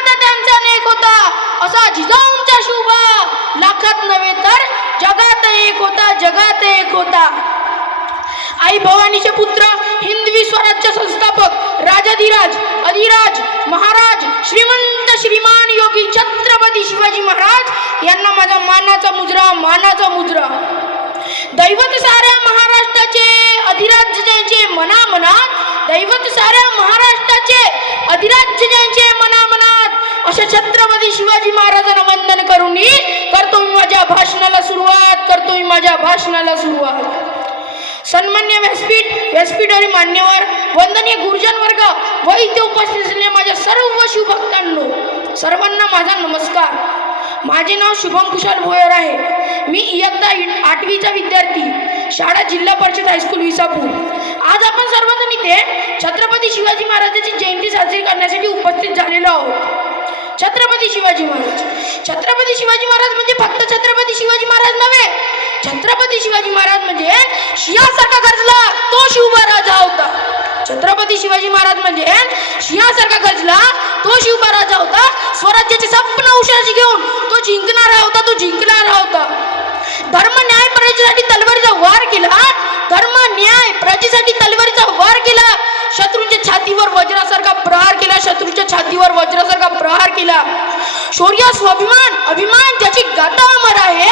नाद त्यांचा नेक होता असा जिजाऊंचा शुभा लाखात नव्हे तर जगात एक होता, जगात एक होता. आई भवानीचे पुत्र हिंदवी स्वराज्य संस्थापक राजाधिराज अधिराज महाराज श्रीमंत श्रीमान योगी छत्रपती शिवाजी महाराज यांना माझा मानाचा मुजरा, मानाचा मुजरा. दैवत साऱ्या महाराष्ट्राचे अधिराज्य ज्यांचे मनामनात, दैवत साऱ्या महाराष्ट्राचे अधिराज्य ज्यांचे मनामनात अशा छत्रपती शिवाजी महाराजांना वंदन करून करतो मी माझ्या भाषणाला सुरुवात, करतो मी माझ्या भाषणाला सुरुवात. सन्मान्य व्यासपीठ आणि मान्यवर, वंदनीय गुरुजन वर्ग व इथे उपस्थित असलेल्या माझ्या सर्व शिवभक्तांनो, सर्वांना माझा नमस्कार. माझे नाव शुभम कुशाल भोयर आहे. मी इयत्ता 8वीचा विद्यार्थी, शाळा जिल्हा परिषद हायस्कूल विसापूर. आज आपण सर्वजण इथे छत्रपती शिवाजी महाराजांची जयंती साजरी करण्यासाठी उपस्थित झालेलो आहोत. छत्रपती शिवाजी महाराज, छत्रपती शिवाजी महाराज म्हणजे फक्त छत्रपती शिवाजी महाराज नव्हे, छत्रपती शिवाजी महाराज म्हणजे सिंहासारखा गरजला तो शिवबा राजा होता. छत्रपती शिवाजी महाराज म्हणजे सिंहासारखा गरजला तो शिवबा राजा होता. स्वराज्याचे स्वप्न उशाशी घेऊन तो जिंकणारा होता, तो जिंकणारा होता. धर्म न्याय प्रजेसाठी तलवारीचा वार केला, धर्म न्याय प्रजेसाठी तलवारीचा वार केला. शत्रूंच्या छातीवर वज्रासारखा प्रहार केला, शत्रूच्या छातीवर वज्रासारखा प्रहार केला. शौर्य स्वाभिमान अभिमान ज्याची गाथा अमर आहे,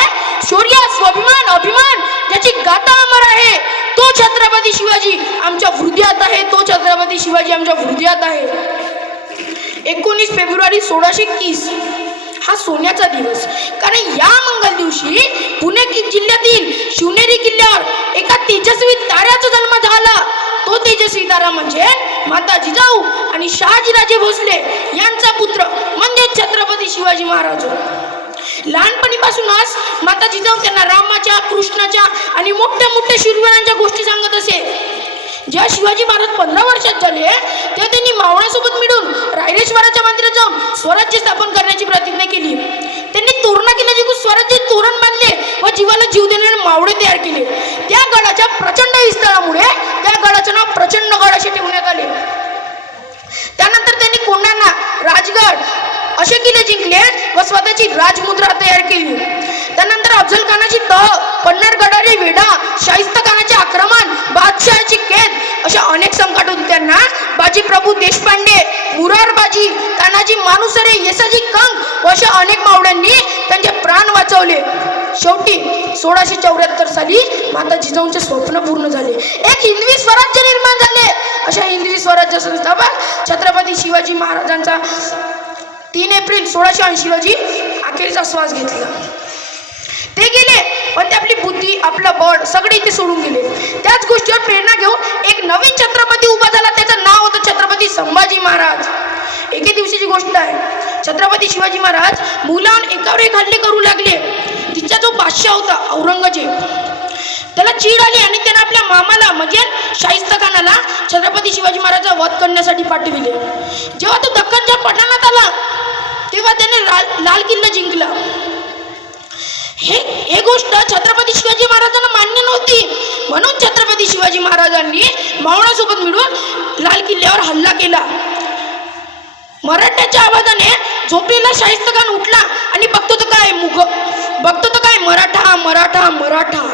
शौर्य स्वाभिमान अभिमान ज्याची गाथा अमर आहे, तो छत्रपती शिवाजी आमच्या हृदयात आहे, तो छत्रपती शिवाजी आमच्या हृदयात आहे. 19 फेब्रुवारी 1630 हा सोन्याचा दिवस. कारण या मंगल दिवशी पुणे जिल्ह्यातील शिवनेरी किल्ल्यावर एका तेजस्वी ताऱ्याचा जन्म झाला. तो तेजस्वी तारा म्हणजे माता जिजाऊ आणि शहाजीराजे भोसले यांचा पुत्र म्हणजे छत्रपती शिवाजी महाराज. लहानपणीपासूनच माता जिजाऊ त्यांना रामाच्या, कृष्णाच्या आणि मोठ्या मोठ्या शूरवीरांच्या गोष्टी सांगत असे. जेव्हा शिवाजी महाराज 15 वर्षात झाले तेव्हा त्यांनी मावळ्यासोबत मिळून रायरेश्वराच्या मंदिरात जाऊन स्वराज्य स्थापन करण्याची प्रतिज्ञा केली. त्यांनी तोरणा किल्ल्याचे स्वराज्य तोरण बांधले व जीवाला जीव देणारे मावळे तयार केले. त्या गडाच्या प्रचंड विस्तारामुळे त्या गडाचे नाव प्रचंड गड असे ठेवण्यात आले. त्यानंतर त्यांनी कोंढाणा, राजगड असे किल्ले जिंकले व स्वतःची राजमुद्रा तयार केली. त्यानंतर अफजल खानाची तह, पन्नार गडारी वेढा, शाहिस्ता खानाचे आक्रमण, बादशहाची कैद अशा अनेक संकट होती त्यांना. बाजी प्रभू देशपांडे, मुरारबाजी, तानाजी मानुसरे, येसाजी कंग अशा अनेक मावळ्यांनी त्यांचे प्राण वाचवले. शेवटी 1674 साली माता जिजाऊंचे स्वप्न पूर्ण झाले. एक हिंदवी स्वराज्य निर्माण झाले. अशा हिंदवी स्वराज्य संस्थापक छत्रपती शिवाजी महाराजांचा 3 एप्रिल 1680 रोजी अखेरचा श्वास घेतला. ते गेले पण ते आपली बुद्धी, आपलं बळ सगळे इथे सोडून गेले. त्याच गोष्टीवर प्रेरणा घेऊन एक नवीन छत्रपती उभा झाला. त्याचं नाव होतं छत्रपती संभाजी महाराज. एके दिवशीची गोष्ट आहे. छत्रपती शिवाजी महाराज मुलांवर एकावर एक हल्ले करू लागले. तिचा जो बादशाह होता औरंगजेब, त्याला चीड आली आणि त्याने आपल्या मामाला म्हणजे शाहिस्ता खानाला छत्रपती शिवाजी महाराजांचा वध करण्यासाठी पाठविले. जेव्हा तो दख्खनच्या पठाणात आला तेव्हा त्याने लाल किल्ला जिंकला. हे गोष्ट छत्रपती शिवाजी महाराजांना मान्य नव्हती. म्हणून छत्रपती शिवाजी महाराजांनी मावळ्यासोबत मिळून लाल किल्ल्यावर हल्ला केला. मराठ्याच्या आवाजाने झोपलेला शाहिस्ता खान उठला आणि बघतो तर काय मराठा मराठा मराठा.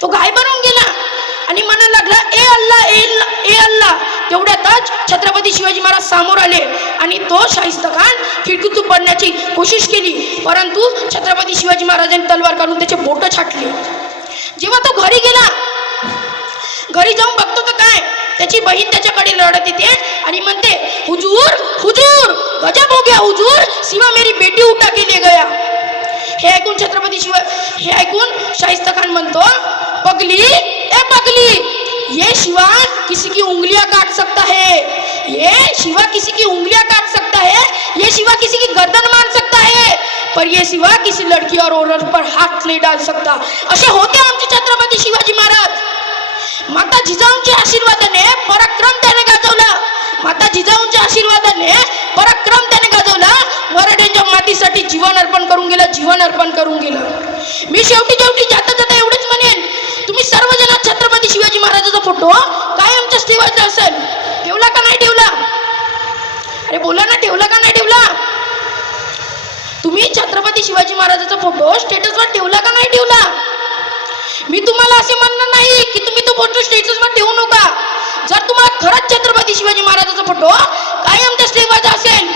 तो घाई बनवून गेला आणि म्हणायला लागला ए अल्लाह ए अल्लाह. तेवढ्यातच छत्रपती शिवाजी महाराज समोर आले आणि तो शाहिस्ता खान खिडकीतून पडण्याची कोशिश केली, परंतु छत्रपती शिवाजी महाराजांनी तलवार काढून त्याचे बोट छाटले. जेव्हा तो घरी गेला, घरी जाऊन बघतो तर काय त्याची बहीण त्याच्याकडे लढत येते आणि म्हणते हुजूर हुजूर गजब हो गया हुजूर, सीमा मेरी बेटी उठा के ले गया. हे ऐकून शाहिस्ता खान म्हणतो पगली ए पगली, ये शिवा किसी की उंगलियां काट सकता है, ये शिवा किसी की उंगलियां काट सकता है, ये शिवा किसी की गर्दन मार सकता है, पर ये शिवा किसी लड़की और औरत पर हाथ नहीं डाल सकता. असे होते आमचे छत्रपती शिवाजी महाराज. माता जिजाऊंच्या आशीर्वादाने पराक्रम त्याने गाजवला. माता जिजाऊंच्या आशीर्वादाने पराक्रम त्याने गाजवला. मराठ्यांच्या मातीसाठी जीवन अर्पण करून गेला, जीवन अर्पण करून गेला. मी शेवटी जाता जाता एवढेच म्हणेन, तुम्ही सर्वजण छत्रपती शिवाजी महाराजांचा फोटो कायमच ठेवायचा असेल, ठेवला का नाही ठेवला? अरे बोला ना, ठेवला का नाही ठेवला? तुम्ही छत्रपती शिवाजी महाराजाचा फोटो स्टेटसवर ठेवला का नाही ठेवला? मी तुम्हाला असे म्हणणार नाही की तुम्ही तो फोटो स्टेटसवर ठेवू नका. जर तुम्हाला खरंच छत्रपती शिवाजी महाराजाचा फोटो कायम त्या स्टेजवर असेल